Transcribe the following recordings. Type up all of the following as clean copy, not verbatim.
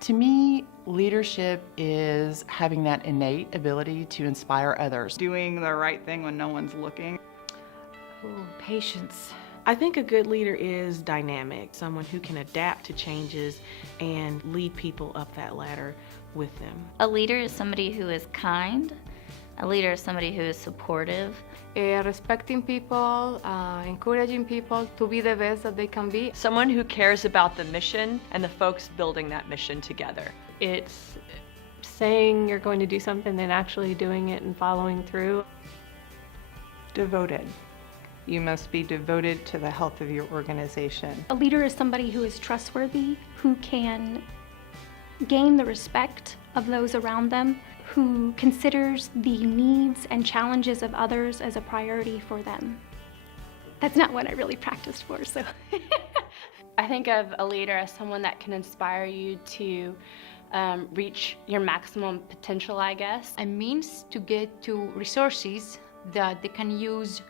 To me, leadership is having that innate ability to inspire others. Doing the right thing when no one's looking. Ooh, patience. I think a good leader is dynamic, someone who can adapt to changes and lead people up that ladder with them. A leader is somebody who is kind. A leader is somebody who is supportive. Respecting people, encouraging people to be the best that they can be. Someone who cares about the mission and the folks building that mission together. It's saying you're going to do something and actually doing it and following through. Devoted. You must be devoted to the health of your organization. A leader is somebody who is trustworthy, who can gain the respect of those around them, who considers the needs and challenges of others as a priority for them. That's not what I really practiced for, so. I think of a leader as someone that can inspire you to reach your maximum potential, I guess. A means to get to resources that they can use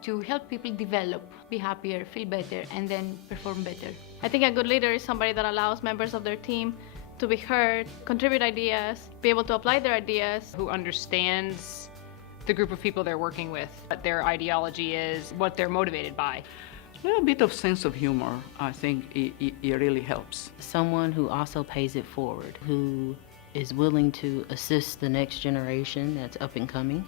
to help people develop, be happier, feel better, and then perform better. I think a good leader is somebody that allows members of their team to be heard, contribute ideas, be able to apply their ideas. Who understands the group of people they're working with, what their ideology is, what they're motivated by. A bit of sense of humor, I think it really helps. Someone who also pays it forward, who is willing to assist the next generation that's up and coming.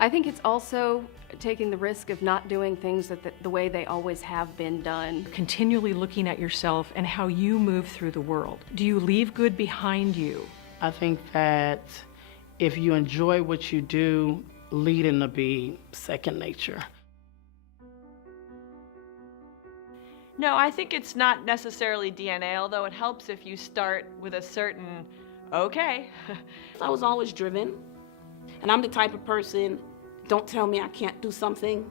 I think it's also taking the risk of not doing things the way they always have been done. Continually looking at yourself and how you move through the world. Do you leave good behind you? I think that if you enjoy what you do, leading to be second nature. No, I think it's not necessarily DNA, although it helps if you start with a certain, okay. I was always driven, and I'm the type of person, don't tell me I can't do something,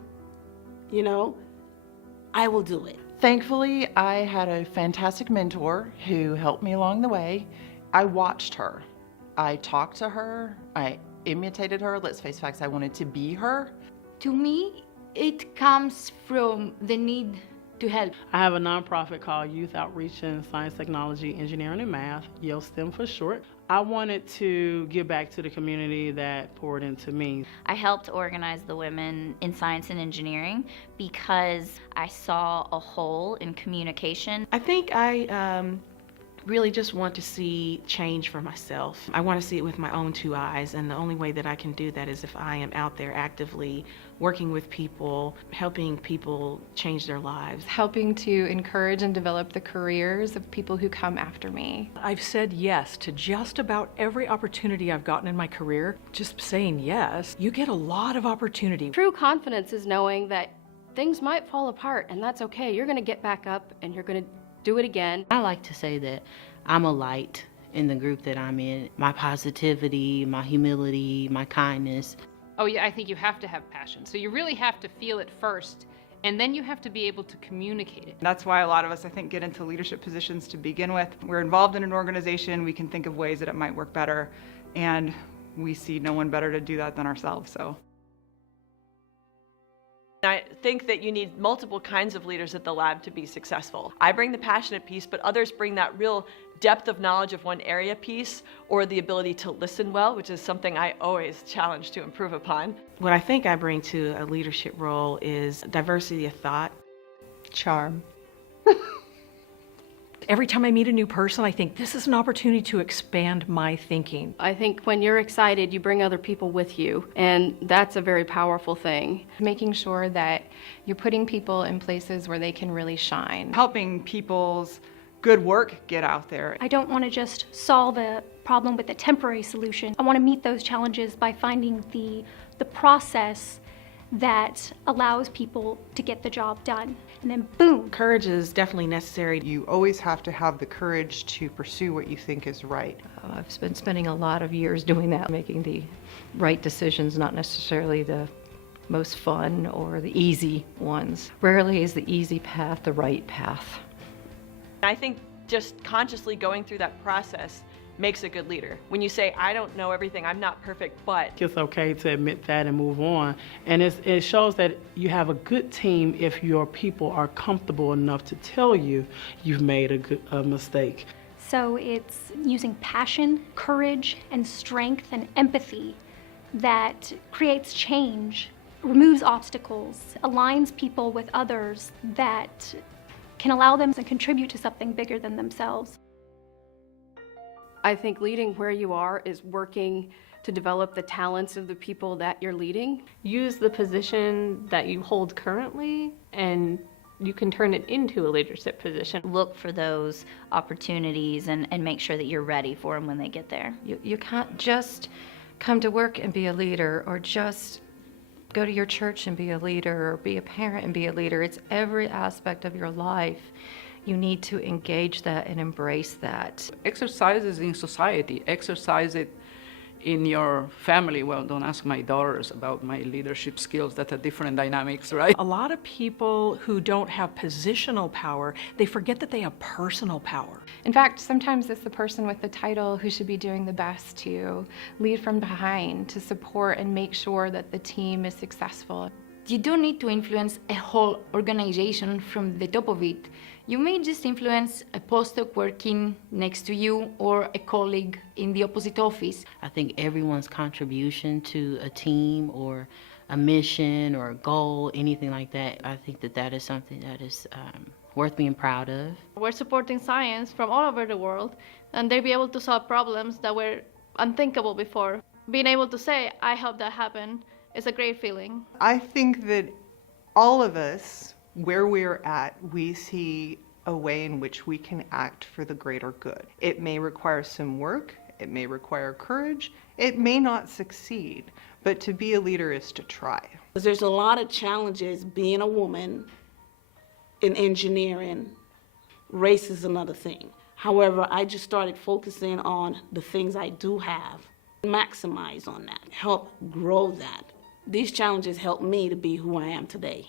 you know, I will do it. Thankfully, I had a fantastic mentor who helped me along the way. I watched her. I talked to her. I imitated her. Let's face facts, I wanted to be her. To me, it comes from the need to help. I have a nonprofit called Youth Outreach in Science, Technology, Engineering, and Math, YOSTEM for short. I wanted to give back to the community that poured into me. I helped organize the women in science and engineering because I saw a hole in communication. I think I really just want to see change for myself. I want to see it with my own two eyes, and the only way that I can do that is if I am out there actively working with people, helping people change their lives. Helping to encourage and develop the careers of people who come after me. I've said yes to just about every opportunity I've gotten in my career. Just saying yes, you get a lot of opportunity. True confidence is knowing that things might fall apart, and that's okay. You're going to get back up and you're going to do it again. I like to say that I'm a light in the group that I'm in. My positivity, my humility, my kindness. Oh yeah, I think you have to have passion. So you really have to feel it first, and then you have to be able to communicate it. That's why a lot of us, I think, get into leadership positions to begin with. We're involved in an organization, we can think of ways that it might work better, and we see no one better to do that than ourselves, so. I think that you need multiple kinds of leaders at the lab to be successful. I bring the passionate piece, but others bring that real depth of knowledge of one area piece, or the ability to listen well, which is something I always challenge to improve upon. What I think I bring to a leadership role is diversity of thought. Charm. Every time I meet a new person, I think this is an opportunity to expand my thinking. I think when you're excited, you bring other people with you, and that's a very powerful thing. Making sure that you're putting people in places where they can really shine. Helping people's good work get out there. I don't want to just solve a problem with a temporary solution. I want to meet those challenges by finding the process that allows people to get the job done. And then boom. Courage is definitely necessary. You always have to have the courage to pursue what you think is right. I've been spending a lot of years doing that, making the right decisions, not necessarily the most fun or the easy ones. Rarely is the easy path the right path. I think just consciously going through that process makes a good leader. When you say, I don't know everything, I'm not perfect, but... It's okay to admit that and move on. And it shows that you have a good team if your people are comfortable enough to tell you you've made a mistake. So it's using passion, courage, and strength and empathy that creates change, removes obstacles, aligns people with others that can allow them to contribute to something bigger than themselves. I think leading where you are is working to develop the talents of the people that you're leading. Use the position that you hold currently and you can turn it into a leadership position. Look for those opportunities and make sure that you're ready for them when they get there. You can't just come to work and be a leader, or just go to your church and be a leader, or be a parent and be a leader. It's every aspect of your life. You need to engage that and embrace that. Exercises in society, exercise it in your family. Well, don't ask my daughters about my leadership skills. That's a different dynamics, right? A lot of people who don't have positional power, they forget that they have personal power. In fact, sometimes it's the person with the title who should be doing the best to lead from behind, to support and make sure that the team is successful. You don't need to influence a whole organization from the top of it. You may just influence a postdoc working next to you or a colleague in the opposite office. I think everyone's contribution to a team or a mission or a goal, anything like that, I think that is something that is worth being proud of. We're supporting science from all over the world, and they'll be able to solve problems that were unthinkable before. Being able to say, I helped that happen, is a great feeling. I think that all of us, where we're at, we see a way in which we can act for the greater good. It may require some work, it may require courage, it may not succeed, but to be a leader is to try. There's a lot of challenges being a woman in engineering. Race is another thing. However, I just started focusing on the things I do have, maximize on that, help grow that. These challenges help me to be who I am today.